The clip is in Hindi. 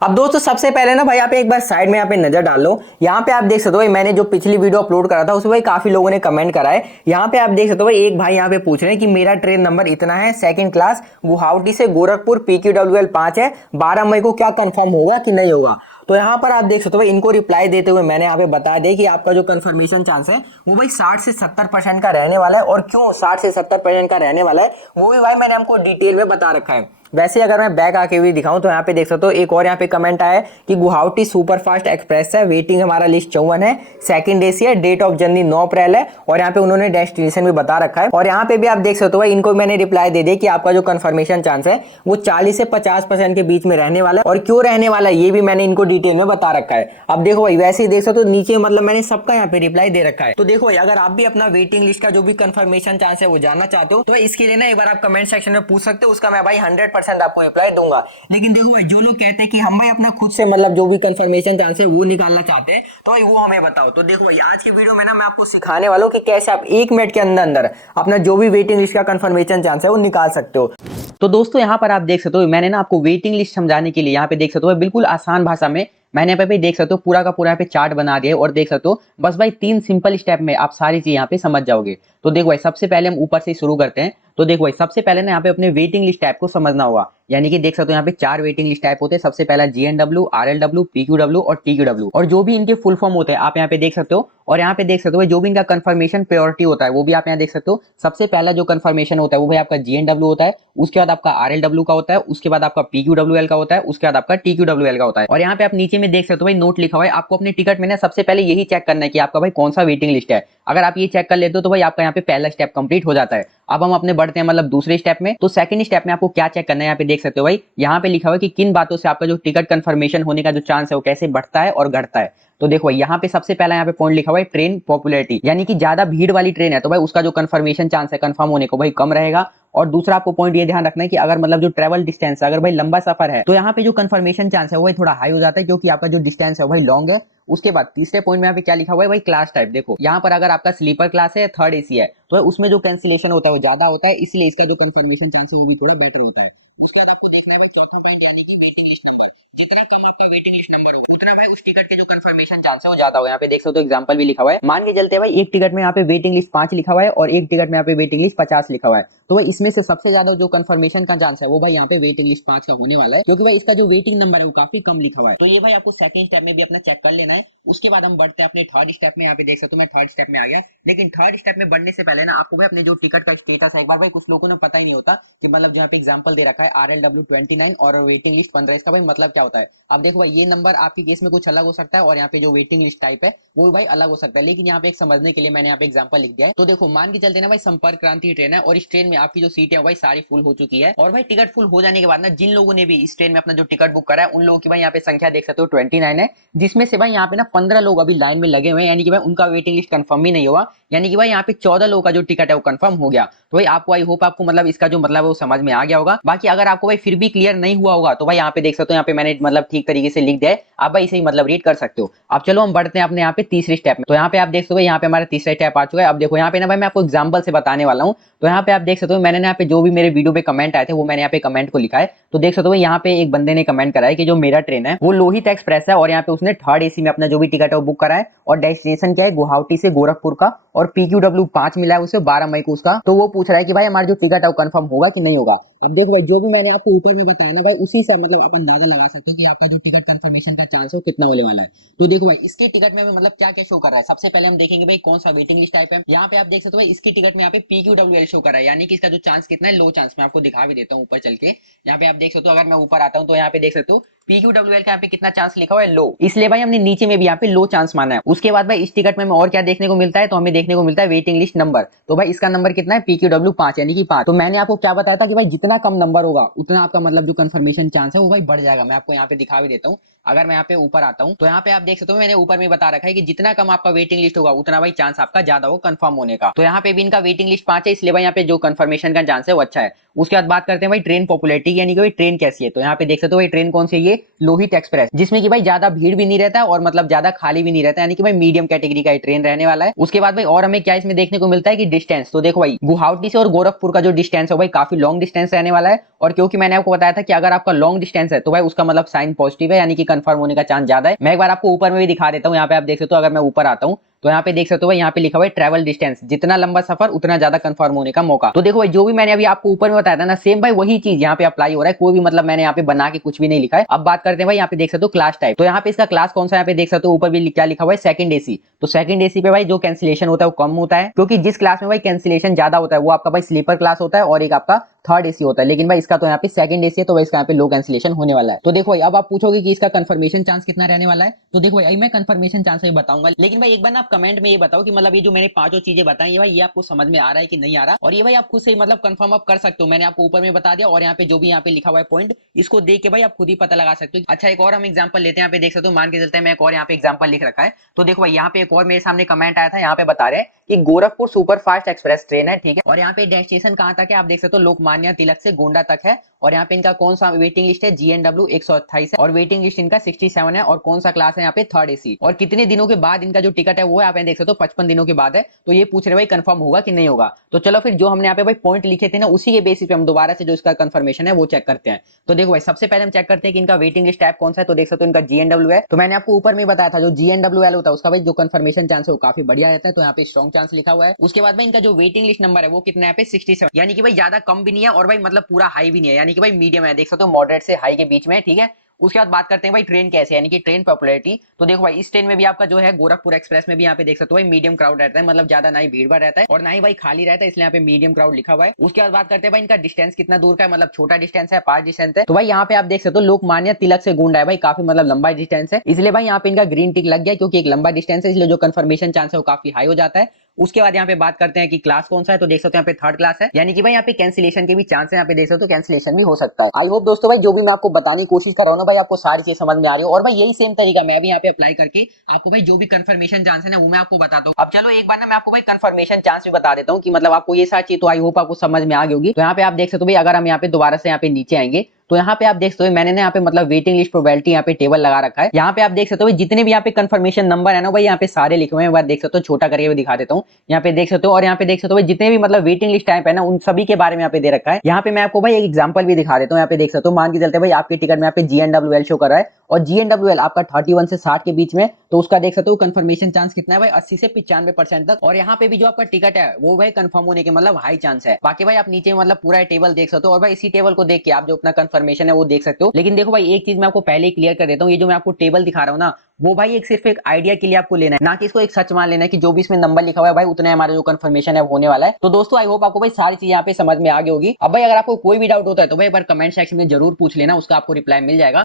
अब दोस्तों सबसे पहले ना भाई आप एक बार साइड में यहाँ पे नजर डाल लो। यहाँ पे आप देख सकते हो भाई मैंने जो पिछली वीडियो अपलोड करा था उसमें भाई काफी लोगों ने कमेंट करा है। यहाँ पे आप देख सकते हो भाई एक भाई यहाँ पे पूछ रहे हैं कि मेरा ट्रेन नंबर इतना है, सेकंड क्लास, गुवाहाटी से गोरखपुर, PQWL 5 है, 12 मई को, क्या कंफर्म होगा कि नहीं होगा। तो यहाँ पर आप देख सकते हो भाई इनको रिप्लाई देते हुए मैंने यहाँ पे बता दिया कि आपका जो कंफर्मेशन चांस है वो भाई 60 से 70% का रहने वाला है। और क्यों 60 से 70% का रहने वाला है वो भी भाई मैंने हमको डिटेल में बता रखा है। वैसे अगर मैं बैक आके भी दिखाऊं तो यहाँ पे देख सकते हो एक और यहाँ पे कमेंट आया है कि गुवाहाटी सुपरफास्ट एक्सप्रेस है, वेटिंग हमारा लिस्ट 54 है, सेकंड एसी है, डेट ऑफ जर्नी 9 अप्रैल है और यहाँ पे उन्होंने डेस्टिनेशन भी बता रखा है। और यहाँ पे भी आप देख सकते हो भाई इनको मैंने रिप्लाई दे दिया कि आपका जो कंफर्मेशन चांस है वो 40 से 50% के बीच में रहने वाला है। और क्यों रहने वाला है ये भी मैंने इनको डिटेल में बता रखा है। अब देखो भाई वैसे ही देख सकते हो नीचे मतलब मैंने सबका यहाँ पे रिप्लाई दे रखा है। तो देखो भाई अगर आप भी अपना वेटिंग लिस्ट का जो भी कंफर्मेशन चांस है वो जानना चाहते हो तो इसके लिए ना एक बार आप कमेंट सेक्शन में पूछ सकते हो, उसका मैं भाई 100% आपको रिप्लाई दूंगा। लेकिन देखो भाई जो लोग कहते हैं कि हम भाई अपना खुद से मतलब जो भी कंफर्मेशन चांस है वो निकालना चाहते हैं तो भाई वो हमें बताओ। तो देखो भाई आज की वीडियो में ना मैं आपको सिखाने वाला हूँ कि कैसे आप 1 मिनट के अंदर अंदर अपना जो भी वेटिंग लिस्ट का कंफर्मेशन चांस है वो निकाल सकते हो। तो दोस्तों यहाँ पर आप देख सकते हो मैंने ना आपको वेटिंग लिस्ट समझाने के लिए यहाँ पे देख सकते हो बिल्कुल आसान भाषा में मैंने यहाँ पे देख सकते हो पूरा का पूरा यहाँ पे चार्ट बना दिया है। और देख सकते हो बस भाई 3 सिंपल स्टेप में आप सारी चीज यहाँ पे समझ जाओगे। तो देखो भाई सबसे पहले हम ऊपर से शुरू करते हैं। तो देखो भाई सबसे पहले ना यहाँ पे अपने वेटिंग लिस्ट टाइप को समझना होगा। यानी कि देख सकते हो यहाँ पे 4 वेटिंग लिस्ट टाइप होते हैं। सबसे पहला GNW, RLW, PQW और TQW। और जो भी इनके फुल फॉर्म होते हैं आप यहाँ पे देख सकते हो। और यहाँ पे देख सकते हो जो भी इनका कंफर्मेशन प्रायोरिटी होता है वो भी आप यहाँ देख सकते हो। सबसे पहला जो कंफर्मेशन होता है वो भाई आपका GNW होता है, उसके बाद आपका RLW का होता है, उसके बाद आपका PQWL का होता है, उसके बाद आपका TQWL का होता है। और यहाँ पे आप नीचे में देख सकते हो भाई नोट लिखा हुआ है। आपको अपने टिकट में ना सबसे पहले यही चेक करना है कि आपका भाई कौन सा वेटिंग लिस्ट है। अगर आप ये चेक कर लेते हो तो भाई आपका यहाँ पे पहला स्टेप कंप्लीट हो जाता है। अब हम अपने बढ़ते हैं मतलब दूसरे स्टेप में। तो सेकंड स्टेप में आपको क्या चेक करना है यहाँ पे देख सकते हो भाई यहाँ पे लिखा हुआ है कि किन बातों से आपका जो टिकट कंफर्मेशन होने का जो चांस है वो कैसे बढ़ता है और घटता है। तो देखो यहाँ पे सबसे पहला यहाँ पे पॉइंट लिखा हुआ है ट्रेन पॉपुलैरिटी, यानी कि ज्यादा भीड़ वाली ट्रेन है तो भाई उसका जो कंफर्मेशन चांस है कंफर्म होने को भाई कम रहेगा। और दूसरा आपको पॉइंट ये ध्यान रखना है कि अगर मतलब जो ट्रेवल डिस्टेंस है, अगर भाई लंबा सफर है तो यहाँ पे जो कंफर्मेशन चांस है वो थोड़ा हाई हो जाता है क्योंकि आपका जो डिस्टेंस है वो भाई लॉन्ग है। उसके बाद तीसरे पॉइंट में यहाँ पे क्या लिखा हुआ है भाई क्लास टाइप। देखो यहाँ पर अगर आपका स्लीपर क्लास है, थर्ड एसी है तो उसमें जो कैंसिलेशन होता है वो ज्यादा होता है, इसलिए इसका जो कंफर्मेशन चांस है वो भी थोड़ा बेटर होता है। उसके बाद आपको देखना है भाई चौथा पॉइंट यानी कि वेटिंग लिस्ट नंबर। जितना कम आपका वेटिंग लिस्ट नंबर होगा उतना भाई उस टिकट के जो कंफर्मेशन चांस है वो ज्यादा होगा। यहाँ पे देख सकते हो एग्जांपल भी लिखा हुआ है। मान के चलते हैं भाई एक टिकट में यहाँ पे वेटिंग लिस्ट 5 लिखा हुआ है और एक टिकट में यहाँ पे वेटिंग लिस्ट 50 लिखा हुआ है। तो भाई इसमें से सबसे ज्यादा जो कंफर्मेशन का चांस है वो भाई यहाँ पे वेटिंग लिस्ट 5 का होने वाला है क्योंकि भाई इसका जो वेटिंग नंबर है वो काफी कम लिखा हुआ है। तो ये भाई आपको सेकंड स्टेप में भी अपना चेक कर लेना है। उसके बाद हम बढ़ते हैं अपने थर्ड स्टेप में। यहाँ पे देख सकते हो मैं थर्ड स्टेप में आ गया। लेकिन थर्ड स्टेप में बढ़ने से पहले ना आपको भाई अपने जो टिकट का स्टेटस है एक बार भाई कुछ लोगों ने पता ही नहीं होता कि मतलब जहाँ पे एग्जांपल दे रखा है RLW 29 और वेटिंग लिस्ट 15, इसका भाई मतलब क्या होता है। अब देखो भाई ये नंबर आपके केस में कुछ अलग हो सकता है और यहाँ पे जो वेटिंग लिस्ट टाइप है वो भी भाई अलग हो सकता है। लेकिन यहाँ पे एक समझने के लिए मैंने यहाँ पे एग्जांपल लिख दिया है। तो देखो मान के चलते ना भाई संपर्क क्रांति ट्रेन है और इस ट्रेन में आपकी जो सीटें है भाई सारी फुल हो चुकी है। और भाई टिकट फुल हो जाने के बाद ना जिन लोगों ने भी इस ट्रेन में अपना जो टिकट बुक करा है उन लोगों की भाई यहाँ पे संख्या देख सकते हो 29 है। जिसमें से भाई यहाँ पे ना 15 लोग अभी लाइन में लगे हुए हैं, यानी कि भाई उनका वेटिंग लिस्ट कंफर्म ही नहीं हुआ। यानी कि भाई यहाँ पे 14 लोगों का जो टिकट है वो कंफर्म हो गया। तो भाई आपको आई होप आपको मतलब इसका जो मतलब है वो समझ में आ गया होगा। बाकी अगर आपको भाई फिर भी क्लियर नहीं हुआ होगा तो भाई यहाँ पे देख सकते हो यहाँ पे मैंने मतलब ठीक तरीके से लिख दिया है, आप भाई इसे ही मतलब रीड कर सकते हो। अब चलो हम बढ़ते हैं अपने यहाँ पे तीसरे स्टेप में। तो यहाँ पे आप देख सकते हो यहाँ पे हमारा तीसरा स्टेप आ चुका है। अब देखो यहाँ पे ना भाई मैं आपको एग्जांपल से बताने वाला हूँ। तो यहाँ पे आप देख सकते हो मैंने यहाँ पे जो भी मेरे वीडियो पे कमेंट आए थे वो मैंने यहाँ पे कमेंट को लिखा है। तो देख सकते हो यहाँ पे एक बंदे ने कमेंट करा है कि जो मेरा ट्रेन है वो लोहित एक्सप्रेस है और यहाँ पे उसने थर्ड एसी में अपना जो भी टिकट है वो बुक करा है और डेस्टिनेशन क्या है गुवाहाटी से गोरखपुर का और PQW 5 मिला है उसे 12 मई को उसका। तो वो पूछ रहा है कि भाई हमारा जो टिकट है वो कंफर्म होगा कि नहीं होगा। अब देखो भाई जो भी मैंने आपको ऊपर में बताया ना भाई उसी से मतलब आप अंदाजा लगा सकते हो कि आपका जो टिकट कंफर्मेशन का चांस है कितना होने वाला है। तो देखो भाई इसके टिकट में मतलब क्या क्या शो कर रहा है। सबसे पहले हम देखेंगे भाई कौन सा वेटिंग लिस्ट टाइप है। यहाँ पे आप देख सकते हो भाई इसकी टिकट में यहाँ पे PQWL शो कर रहा है, यानी कि इसका जो चांस कितना है लो चांस। मैं आपको दिखा भी देता हूँ ऊपर चल के। यहाँ पे आप देख सकते हो अगर मैं ऊपर आता हूँ तो यहाँ पे देख सकते हो PQWL का यहाँ पे कितना चांस लिखा हुआ है लो, इसलिए भाई हमने नीचे में भी यहाँ पे लो चांस माना है। उसके बाद भाई इस टिकट में हमें और क्या देखने को मिलता है, तो हमें देखने को मिलता है वेटिंग लिस्ट नंबर। तो भाई इसका नंबर कितना है PQW 5 यानी कि 5। तो मैंने आपको क्या बताया था कि भाई जितना कम नंबर होगा उतना आपका मतलब जो कंफर्मेशन चांस है वो भाई बढ़ जाएगा। मैं आपको यहाँ पे दिखा भी देता हूँ। अगर मैं यहाँ पे ऊपर आता हूँ तो यहाँ पे आप देख सकते हो मैंने ऊपर में बता रखा है कि जितना कम आपका वेटिंग लिस्ट होगा उतना भाई चांस आपका ज्यादा हो कंफर्म होने का। तो यहाँ पे भी इनका वेटिंग लिस्ट 5 है, इसलिए भाई यहाँ पे जो कंफर्मेशन का चांस है वो अच्छा है। उसके बाद बात करते हैं भाई ट्रेन पॉपुलैरिटी, यानी कि भाई ट्रेन कैसी है। तो यहाँ पे देख सकते हो भाई ट्रेन कौन सी है, ये लोहित एक्सप्रेस, जिसमें कि भाई ज्यादा भीड़ भी नहीं रहता और मतलब ज्यादा खाली भी नहीं रहता, यानी कि भाई मीडियम कैटेगरी का ट्रेन रहने वाला है। उसके बाद भाई और हमें क्या इसमें देखने को मिलता है कि डिस्टेंस, तो देखो भाई गुवाहाटी से और गोरखपुर का जो डिस्टेंस है भाई काफी लॉन्ग डिस्टेंस रहने वाला है। और क्योंकि मैंने आपको बताया था कि अगर आपका लॉन्ग डिस्टेंस है तो भाई उसका मतलब साइन पॉजिटिव है, यानी कि कंफर्म होने का चांस ज्यादा है। मैं एक बार आपको ऊपर में भी दिखा देता हूँ, यहाँ पे आप देख सकते हो, अगर मैं ऊपर आता हूँ तो यहाँ पे देख सकते हो भाई, यहाँ पे लिखा हुआ है ट्रैवल डिस्टेंस, जितना लंबा सफर उतना ज्यादा कंफर्म होने का मौका। तो देखो भाई जो भी मैंने अभी आपको ऊपर में बताया था ना, सेम भाई वही चीज यहाँ पे अप्लाई हो रहा है, कोई भी मतलब मैंने यहाँ पे बना के कुछ भी नहीं लिखा है। अब बात करते हैं भाई, यहाँ पे देख सकते हो क्लास टाइप, तो यहाँ पे इसका क्लास कौन सा, यहाँ पे देख सकते हो ऊपर भी क्या लिखा हुआ है, सेकंड एसी। तो सेकंड एसी पे भाई जो कैंसिलेशन होता है वो कम होता है, क्योंकि जिस क्लास में भाई कैंसिलेशन ज्यादा होता है वो आपका भाई स्लीपर क्लास होता है और एक आपका थर्ड एसी होता है। लेकिन भाई इसका तो यहाँ पे सेकंड एसी है, तो भाई इसका यहाँ पे लो कैंसिलेशन होने वाला है। तो देखो भाई अब आप पूछोगे कि इसका कंफर्मेशन चांस कितना रहने वाला है, तो देखो भाई मैं कंफर्मेशन चांस भी बताऊंगा, लेकिन भाई एक बार ना आप कमेंट में ये बताओ कि मतलब ये जो मैंने पांचों चीजें बताई है भाई, ये आपको समझ में आ रहा है कि नहीं आ रहा, और ये भाई आप खुद से मतलब कंफर्म आप कर सकते हो। मैंने आपको ऊपर में बता दिया, और यहाँ पे जो भी यहाँ पे लिखा हुआ है पॉइंट, इसको देख के भाई आप खुद ही पता लगा सकते हो। अच्छा एक और हम एग्जांपल लेते हैं, यहाँ पे देख सकते हो, मान के चलते हैं मैं एक और यहाँ पे एग्जांपल लिख रखा है। तो देखो भाई यहाँ पे एक और मेरे सामने कमेंट आया था, यहाँ पे बता रहे हैं कि Gorakhpur super fast express train है, ठीक है, और यहाँ पे डेस्टिनेशन कहाँ तक है आप देख सकते हो, लोकमान्य तिलक से गोंडा तक है। और यहाँ पे इनका कौन सा वेटिंग लिस्ट है, GNW 128 है, और वेटिंग लिस्ट इनका 67 है, और कौन सा क्लास है यहाँ पे थर्ड एसी, और कितने दिनों के बाद इनका जो टिकट है वो आप देख सकते हो 55 दिनों के बाद है। तो ये पूछ रहे भाई कंफर्म होगा कि नहीं होगा। तो चलो फिर जो हमने यहाँ पे भाई पॉइंट लिखे थे ना, उसी के बेसिस पे हम दोबारा से जो इसका कंफर्मेशन है वो चेक करते हैं। तो देखो भाई सबसे पहले हम चेक करते हैं कि इनका वेटिंग लिस्ट टाइप कौन सा है। तो देख सकते हो इनका GNW है। तो मैंने आपको ऊपर में बताया था जो GNWL होता है उसका भाई जो कंफर्मेशन चांस है वो काफी बढ़िया रहता है, तो यहाँ पे स्ट्रॉन्ग चांस लिखा हुआ है। उसके बाद भाई इनका जो वेटिंग लिस्ट नंबर है वो कितना है, 67, यानी कि भाई ज्यादा कम भी नहीं है और भाई मतलब पूरा हाई भी नहीं है, यानी कि भाई मीडियम है, देख सकते हो मॉडरेट से हाई के बीच में, ठीक है। उसके बाद बात करते हैं भाई ट्रेन कैसे, यानी कि ट्रेन पॉपुलैरिटी। तो देखो भाई इस ट्रेन में भी आपका जो है गोरखपुर एक्सप्रेस में भी यहाँ पे देख सकते हो भाई मीडियम क्राउड रहता है, मतलब ज्यादा ना ही भीड़ भाड़ रहता है और ना ही भाई खाली रहता है, इसलिए यहाँ पे मीडियम क्राउड लिखा हुआ है। उसके बाद बात करते हैं भाई इनका डिस्टेंस कितना दूर का है, मतलब छोटा डिस्टेंस है, पास डिस्टेंस है। तो भाई यहाँ पे आप देख सकते हो लोकमान्य तिलक से गोंडा है भाई, काफी मतलब लंबा डिस्टेंस है, इसलिए भाई यहाँ पे इनका ग्रीन टिक लग गया, क्योंकि एक लंबा डिस्टेंस है, इसलिए जो कंफर्मेशन चांस है वो काफी हाई हो जाता है। उसके बाद यहाँ पे बात करते हैं कि क्लास कौन सा है, तो देख सकते हो यहाँ पे थर्ड क्लास है, यानी कि भाई यहाँ पे कैंसिलेशन के भी चांस है, यहाँ पे देख सकते हो कैंसिलेशन भी हो सकता है। आई होप दोस्तों भाई जो भी मैं आपको बताने की कोशिश कर रहा हूँ ना भाई, आपको सारी चीज समझ में आ रही हो, और भाई यही सेम तरीका मैं भी यहाँ पे अप्लाई करके आपको भाई जो भी कंफर्मेशन चांस है ना वो मैं आपको बताता हूँ। अब चलो एक बार ना मैं आपको भाई कंफर्मेशन चांस भी बता देता हूँ कि मतलब आपको ये सारी चीज तो आई होप आपको समझ में आ गई होगी। तो यहाँ पे आप देख सकते हो भाई, अगर हम यहाँ पे दोबारा से यहाँ पे नीचे आएंगे तो यहाँ पे आप देख सकते हो मैंने ना यहाँ पे मतलब वेटिंग लिस्ट प्रोबेबिलिटी यहाँ पे टेबल लगा रखा है। यहाँ पे आप देख सकते हो जितने भी यहाँ पे कंफर्मेशन नंबर है ना भाई यहाँ पे सारे लिखे हुए हैं, बात देख सकते हो, छोटा करके भी दिखा देता हूँ, यहाँ पे देख सकते हो। और यहाँ पे देख सकते हो जितने भी मतलब वेटिंग लिस्ट टाइप है ना उन सभी के बारे में यहाँ पे दे रखा है। यहाँ पे मैं आपको भाई एक एग्जांपल भी दिखा देता हूँ, यहाँ पे देख सकते हो, मान के चलते भाई आपके टिकट में यहाँ पे GNWL शो कर रहा है और GNWL आपका 31 से 60 के बीच में, तो उसका देख सकते हो कंफर्मेशन चांस कितना है भाई, 80 से 95% तक। और यहाँ पे भी जो आपका टिकट है वो भाई कंफर्म होने के मतलब हाई चांस है। बाकी भाई आप नीचे मतलब पूरा टेबल देख सकते हो, और भाई इसी टेबल को देख के आप जो अपना कंफर्मेशन है वो देख सकते हो। लेकिन देखो भाई एक चीज मैं आपको पहले ही क्लियर कर देता हूँ, ये जो मैं आपको टेबल दिखा रहा हूँ ना वो भाई एक सिर्फ एक आइडिया के लिए आपको लेना है, ना कि इसको एक सच मान लेना है कि जो भी इसमें नंबर लिखा हुआ है भाई उतना हमारा जो कंफर्मेशन है होने वाला है। तो दोस्तों आई होप आपको भाई सारी चीजें यहाँ पे समझ में आ गई होगी। अब भाई अगर आपको कोई भी डाउट होता है तो भाई एक बार कमेंट सेक्शन में जरूर पूछ लेना, उसका आपको रिप्लाई मिल जाएगा।